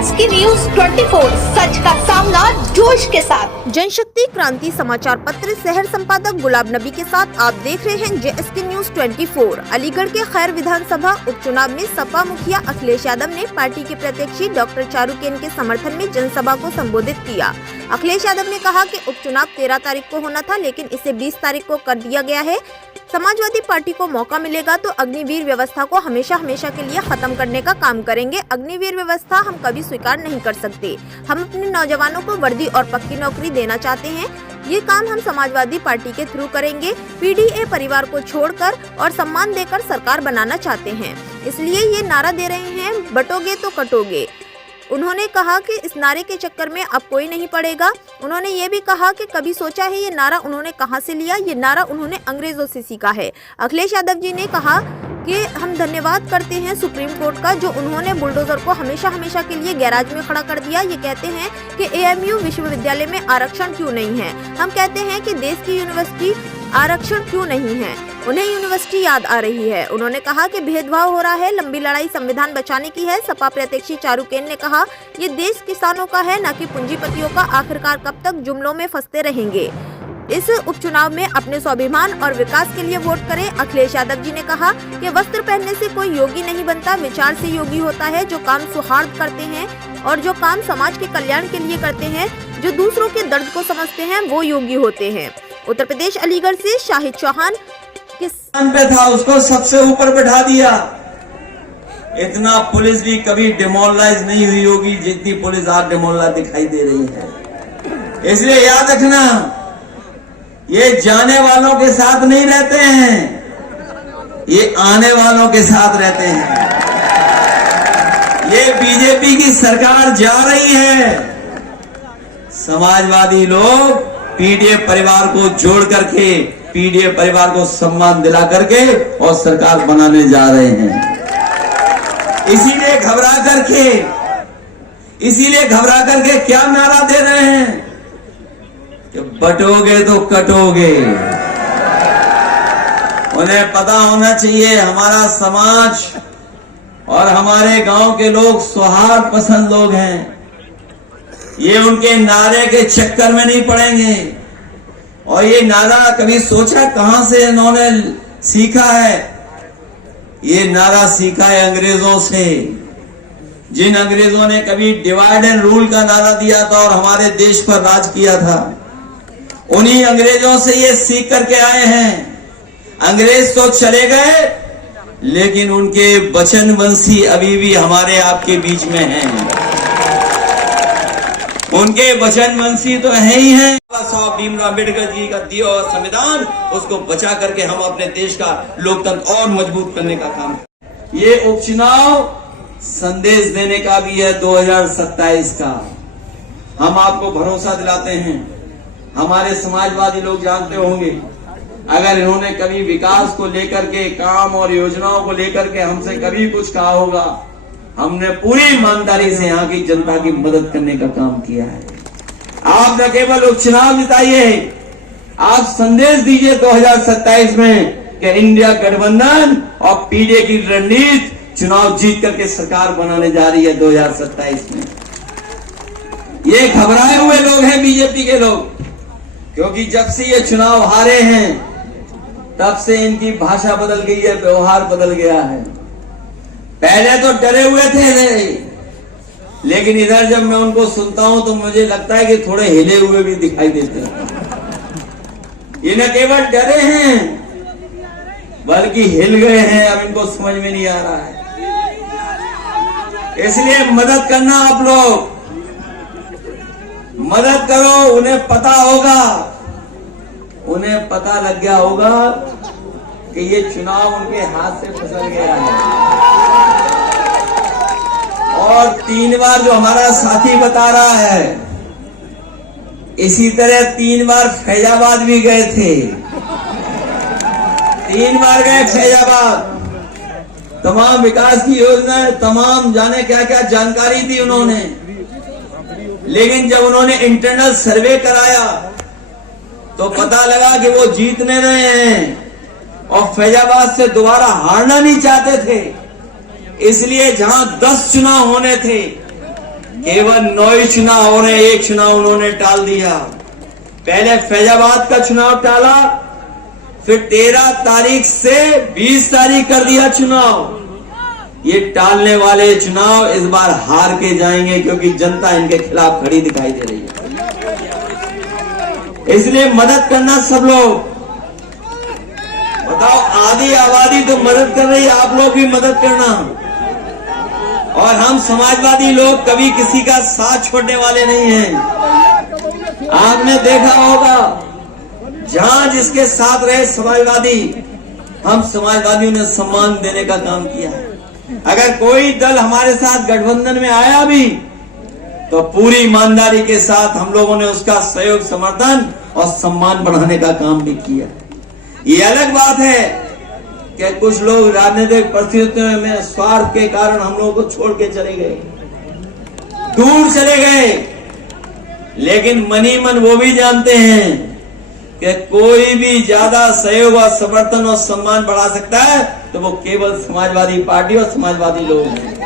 SK news 24, सच का सामना जोश के साथ। जनशक्ति क्रांति समाचार पत्र शहर संपादक गुलाब नबी के साथ आप देख रहे हैं एसके न्यूज 24। अलीगढ़ के खैर विधानसभा उपचुनाव में सपा मुखिया अखिलेश यादव ने पार्टी के प्रत्याशी डॉक्टर चारुकेन के समर्थन में जनसभा को संबोधित किया। अखिलेश यादव ने कहा कि उपचुनाव 13 तारीख को होना था, लेकिन इसे 20 तारीख को कर दिया गया है। समाजवादी पार्टी को मौका मिलेगा तो अग्निवीर व्यवस्था को हमेशा के लिए खत्म करने का काम करेंगे। अग्निवीर व्यवस्था हम कभी स्वीकार नहीं कर सकते। हम अपने नौजवानों को वर्दी और पक्की नौकरी देना चाहते हैं। ये काम हम समाजवादी पार्टी के थ्रू करेंगे। पीडीए परिवार को छोड़कर और सम्मान देकर सरकार बनाना चाहते हैं, इसलिए ये नारा दे रहे हैं, बटोगे तो कटोगे। उन्होंने कहा कि इस नारे के चक्कर में अब कोई नहीं पड़ेगा। उन्होंने ये भी कहा कि कभी सोचा है ये नारा उन्होंने कहां से लिया? ये नारा उन्होंने अंग्रेजों से सीखा है। अखिलेश यादव जी ने कहा कि हम धन्यवाद करते हैं सुप्रीम कोर्ट का, जो उन्होंने बुलडोजर को हमेशा के लिए गैराज में खड़ा कर दिया। ये कहते हैं कि एएमयू विश्वविद्यालय में आरक्षण क्यों नहीं है। हम कहते हैं कि देश की यूनिवर्सिटी आरक्षण क्यों नहीं है। उन्हें यूनिवर्सिटी याद आ रही है। उन्होंने कहा कि भेदभाव हो रहा है, लंबी लड़ाई संविधान बचाने की है। सपा प्रत्याशी चारुकेन ने कहा, ये देश किसानों का है, न कि पूंजीपतियों का। आखिरकार कब तक जुमलों में फंसते रहेंगे। इस उपचुनाव में अपने स्वाभिमान और विकास के लिए वोट करें। अखिलेश यादव जी ने कहा कि वस्त्र पहनने से कोई योगी नहीं बनता, विचार से योगी होता है। जो काम सौहार्द करते हैं और जो काम समाज के कल्याण के लिए करते हैं, जो दूसरों के दर्द को समझते हैं, वो योगी होते हैं। उत्तर प्रदेश अलीगढ़ से शाहिद चौहान पे था, उसको सबसे ऊपर बैठा दिया। इतना पुलिस भी कभी डिमोरलाइज नहीं हुई होगी जितनी पुलिस आज डिमोरलाइज दिखाई दे रही है। इसलिए याद रखना, ये जाने वालों के साथ नहीं रहते हैं, ये आने वालों के साथ रहते हैं। ये बीजेपी की सरकार जा रही है। समाजवादी लोग पीडीए परिवार को जोड़ करके, पीडीए परिवार को सम्मान दिला करके और सरकार बनाने जा रहे हैं। इसीलिए घबरा करके क्या नारा दे रहे हैं कि बटोगे तो कटोगे। उन्हें पता होना चाहिए हमारा समाज और हमारे गांव के लोग सौहार्द पसंद लोग हैं। ये उनके नारे के चक्कर में नहीं पड़ेंगे। और ये नारा कभी सोचा कहां से इन्होंने सीखा है? ये नारा सीखा है अंग्रेजों से। जिन अंग्रेजों ने कभी डिवाइड एंड रूल का नारा दिया था और हमारे देश पर राज किया था, उन्हीं अंग्रेजों से ये सीख करके आए हैं। अंग्रेज तो चले गए, लेकिन उनके वचनवंशी अभी भी हमारे आपके बीच में हैं। उनके वचनवंशी तो है ही हैं। भीमराव अम्बेडकर जी का दिया हुआ संविधान, उसको बचा करके हम अपने देश का लोकतंत्र और मजबूत करने का काम करें। ये उपचुनाव संदेश देने का भी है 2027 का। हम आपको भरोसा दिलाते हैं। हमारे समाजवादी लोग जानते होंगे, अगर इन्होंने कभी विकास को लेकर के, काम और योजनाओं को लेकर के हमसे कभी कुछ कहा होगा, हमने पूरी ईमानदारी से यहाँ की जनता की मदद करने का काम किया है। आप न केवल उपचुनाव जिताइए, आप संदेश दीजिए 2027 में कि इंडिया गठबंधन और पीडीए की रणनीति चुनाव जीत करके सरकार बनाने जा रही है 2027 में। ये घबराए हुए लोग हैं बीजेपी के लोग, क्योंकि जब से ये चुनाव हारे हैं तब से इनकी भाषा बदल गई है, व्यवहार बदल गया है। पहले तो डरे हुए थे, लेकिन इधर जब मैं उनको सुनता हूं तो मुझे लगता है कि थोड़े हिले हुए भी दिखाई देते हैं। ये न केवल डरे हैं बल्कि हिल गए हैं। अब इनको समझ में नहीं आ रहा है। इसलिए मदद करना, आप लोग मदद करो। उन्हें पता होगा, उन्हें पता लग गया होगा कि ये चुनाव उनके हाथ से फिसल गया है। और 3 बार जो हमारा साथी बता रहा है, इसी तरह 3 बार फैजाबाद भी गए थे। 3 बार गए फैजाबाद। तमाम विकास की योजनाएं, तमाम जाने क्या क्या जानकारी दी उन्होंने। लेकिन जब उन्होंने इंटरनल सर्वे कराया तो पता लगा कि वो जीतने रहे हैं और फैजाबाद से दोबारा हारना नहीं चाहते थे। इसलिए जहां 10 चुनाव होने थे केवल 9 चुनाव हो रहे, एक चुनाव उन्होंने टाल दिया। पहले फैजाबाद का चुनाव टाला, फिर 13 तारीख से 20 तारीख कर दिया चुनाव। ये टालने वाले चुनाव इस बार हार के जाएंगे, क्योंकि जनता इनके खिलाफ खड़ी दिखाई दे रही है। इसलिए मदद करना सब लोग। बताओ, आधी आबादी तो मदद कर रही है, आप लोग भी मदद करना। और हम समाजवादी लोग कभी किसी का साथ छोड़ने वाले नहीं हैं। आपने देखा होगा, जहां जिसके साथ रहे समाजवादी, हम समाजवादियों ने सम्मान देने का काम किया है। अगर कोई दल हमारे साथ गठबंधन में आया भी, तो पूरी ईमानदारी के साथ हम लोगों ने उसका सहयोग, समर्थन और सम्मान बढ़ाने का काम भी किया। ये अलग बात है कि कुछ लोग राजनीतिक परिस्थितियों में स्वार्थ के कारण हम लोगों को छोड़ के चले गए, दूर चले गए। लेकिन मनी मन वो भी जानते हैं कि कोई भी ज्यादा सहयोग और समर्थन और सम्मान बढ़ा सकता है तो वो केवल समाजवादी पार्टी और समाजवादी लोग हैं।